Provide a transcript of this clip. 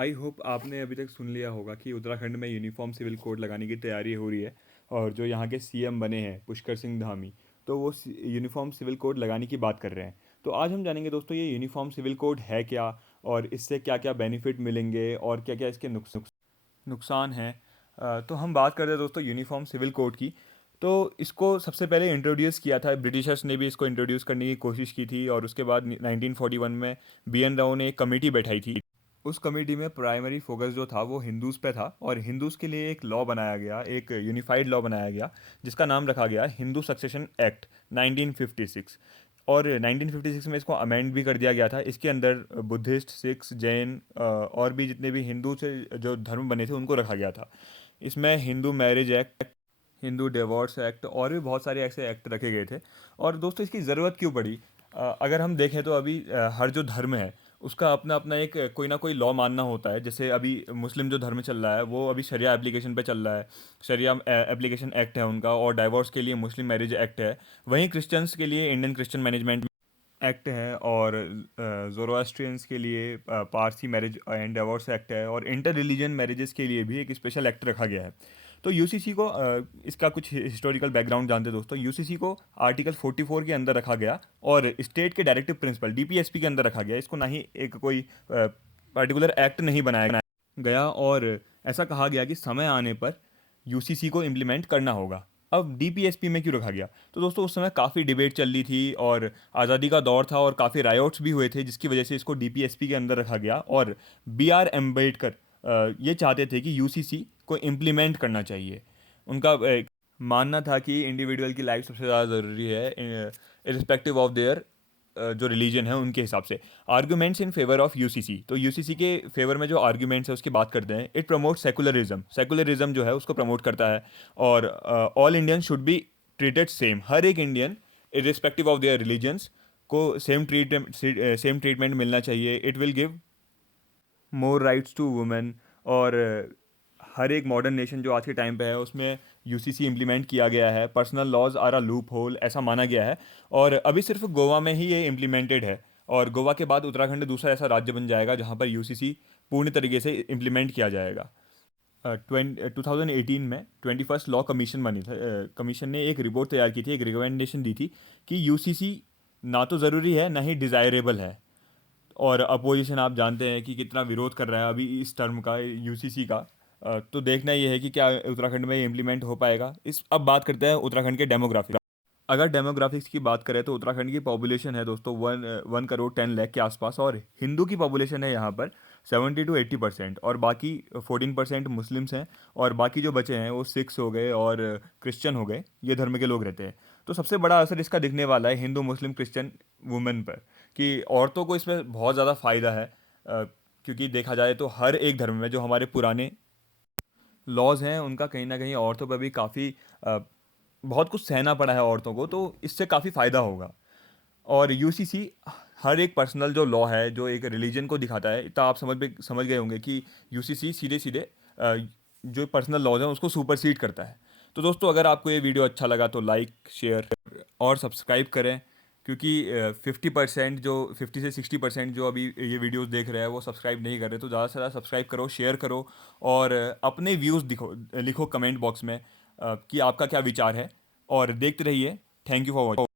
I hope आपने अभी तक सुन लिया होगा कि उत्तराखंड में यूनिफॉर्म सिविल कोड लगाने की तैयारी हो रही है। और जो यहाँ के सीएम बने हैं पुष्कर सिंह धामी, तो वो यूनिफॉर्म सिविल कोड लगाने की बात कर रहे हैं। तो आज हम जानेंगे दोस्तों ये यूनिफॉर्म सिविल कोड है क्या, और इससे क्या क्या बेनिफिट मिलेंगे और क्या क्या इसके नुकसान हैं। तो हम बात करते हैं दोस्तों यूनिफॉर्म सिविल कोड की। तो इसको सबसे पहले इंट्रोड्यूस किया था, ब्रिटिशर्स ने भी इसको इंट्रोड्यूस करने की कोशिश की थी, और उसके बाद 1941 में बी एन राव ने एक कमेटी बैठाई थी। उस कमेटी में प्राइमरी फोकस जो था वो हिंदूज़ पे था, और हिंदूज़ के लिए एक लॉ बनाया गया, एक यूनिफाइड लॉ बनाया गया, जिसका नाम रखा गया हिंदू सक्सेशन एक्ट 1956। और 1956 में इसको अमेंड भी कर दिया गया था। इसके अंदर बुद्धिस्ट, सिख्स, जैन और भी जितने भी हिंदू से जो धर्म बने थे उनको रखा गया था। इसमें Hindu marriage act, Hindu divorce act और भी बहुत सारे ऐसे एक्ट रखे गए थे। और दोस्तों इसकी ज़रूरत क्यों पड़ी? अगर हम देखें तो अभी हर जो धर्म है उसका अपना अपना एक कोई ना कोई लॉ मानना होता है। जैसे अभी मुस्लिम जो धर्म चल रहा है वो अभी शरिया एप्लीकेशन पे चल रहा है, शरिया एप्लीकेशन एक्ट है उनका, और डाइवोर्स के लिए मुस्लिम मैरिज एक्ट है। वहीं क्रिश्चियंस के लिए इंडियन क्रिश्चियन मैनेजमेंट एक्ट है, और ज़ोरोएस्ट्रियंस के लिए Parsi marriage and divorce act है, और इंटर रिलीजन मैरिजेस के लिए भी एक स्पेशल एक्ट रखा गया है। तो यूसीसी को इसका कुछ हिस्टोरिकल बैकग्राउंड जानते हैं दोस्तों। यूसीसी को आर्टिकल 44 के अंदर रखा गया, और स्टेट के डायरेक्टिव प्रिंसिपल डीपीएसपी के अंदर रखा गया। इसको ना ही एक कोई पर्टिकुलर एक्ट नहीं बनाया गया, और ऐसा कहा गया कि समय आने पर यूसीसी को इम्प्लीमेंट करना होगा। अब डीपीएसपी में क्यों रखा गया? तो दोस्तों उस समय काफ़ी डिबेट चल रही थी, और आज़ादी का दौर था, और काफ़ी रायोट्स भी हुए थे, जिसकी वजह से इसको डीपीएसपी के अंदर रखा गया। और बी आर अम्बेडकर ये चाहते थे कि यूसीसी को इम्प्लीमेंट करना चाहिए। उनका मानना था कि इंडिविजुअल की लाइफ सबसे ज़्यादा ज़रूरी है, इरिस्पेक्टिव ऑफ देयर जो रिलीजन है उनके हिसाब से। Arguments in favour of UCC, तो यूसीसी के फेवर में जो आर्ग्यूमेंट्स है उसकी बात करते हैं। इट प्रमोट सेकुलरिज्म, सेकुलरिज्म जो है उसको प्रमोट करता है। और all Indian should be treated same, हर एक Indian irrespective of their religions को सेम ट्रीटमेंट मिलना चाहिए। It will give more rights to women. और हर एक मॉडर्न नेशन जो आज के टाइम पे है उसमें यूसीसी इम्प्लीमेंट किया गया है। Personal laws are a loophole, ऐसा माना गया है। और अभी सिर्फ गोवा में ही ये इम्प्लीमेंटेड है, और गोवा के बाद उत्तराखंड दूसरा ऐसा राज्य बन जाएगा जहाँ पर यूसीसी पूर्ण तरीके से इम्प्लीमेंट किया जाएगा। 2018 में 21st लॉ कमीशन बनी था। कमीशन ने एक रिपोर्ट तैयार की थी, एक रिकमेंडेशन दी थी कि यूसीसी ना तो ज़रूरी है ना ही डिज़ायरेबल है। और अपोजिशन आप जानते हैं कि कितना विरोध कर रहा है अभी इस टर्म का, यूसीसी का। तो देखना ये है कि क्या उत्तराखंड में ये इम्प्लीमेंट हो पाएगा। अब बात करते हैं उत्तराखंड के डेमोग्राफी। अगर डेमोग्राफिक्स की बात करें तो उत्तराखंड की पॉपुलेशन है दोस्तों 1 करोड़ 10 लाख के आसपास, और हिंदू की पॉपुलेशन है यहाँ पर 70 to 80%, और बाकी 14% मुस्लिम्स हैं, और बाकी जो बचे हैं वो सिख्स हो गए और क्रिश्चियन हो गए, ये धर्म के लोग रहते हैं। तो सबसे बड़ा असर इसका दिखने वाला है हिंदू, मुस्लिम, क्रिश्चियन, वुमेन पर, कि औरतों को इसमें बहुत ज़्यादा फ़ायदा है। क्योंकि देखा जाए तो हर एक धर्म में जो हमारे पुराने लॉज हैं उनका कहीं ना कहीं औरतों पर भी काफ़ी बहुत कुछ सहना पड़ा है औरतों को, तो इससे काफ़ी फ़ायदा होगा। और यूसीसी हर एक पर्सनल जो लॉ है जो एक रिलीजन को दिखाता है, तो आप समझ गए होंगे कि यूसीसी सीधे सीधे जो पर्सनल लॉज हैं उसको सुपरसीड करता है। तो दोस्तों अगर आपको ये वीडियो अच्छा लगा तो लाइक, शेयर और सब्सक्राइब करें, क्योंकि 50% जो 50 से 60% जो अभी ये वीडियोस देख रहे हैं वो सब्सक्राइब नहीं कर रहे। तो ज़्यादा से ज़्यादा सब्सक्राइब करो, शेयर करो, और अपने व्यूज़ लिखो कमेंट बॉक्स में कि आपका क्या विचार है, और देखते रहिए। Thank you for watching.